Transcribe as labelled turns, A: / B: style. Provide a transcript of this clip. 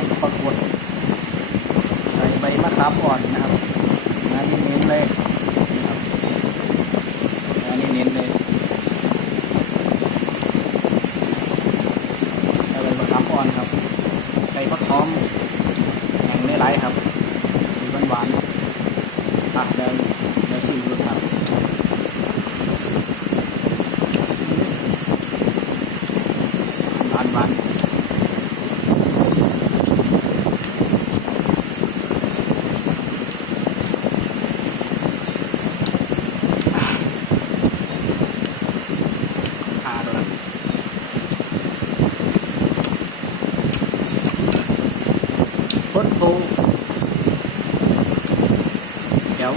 A: ต้มปลากดใส่ใบมะขามอ่อนนะครับงานนี้เน้นเลยนะครับงานนี้เน้นเลยใส่ใบมะขามอ่อนครับ ใส่ผักหอมแห้งได้หลายครับสีหวานหวานๆอะเดี๋ยวเดี๋ยวสีดูครับหวานหวานอ่าดูนะ พดปูเดี๋ยว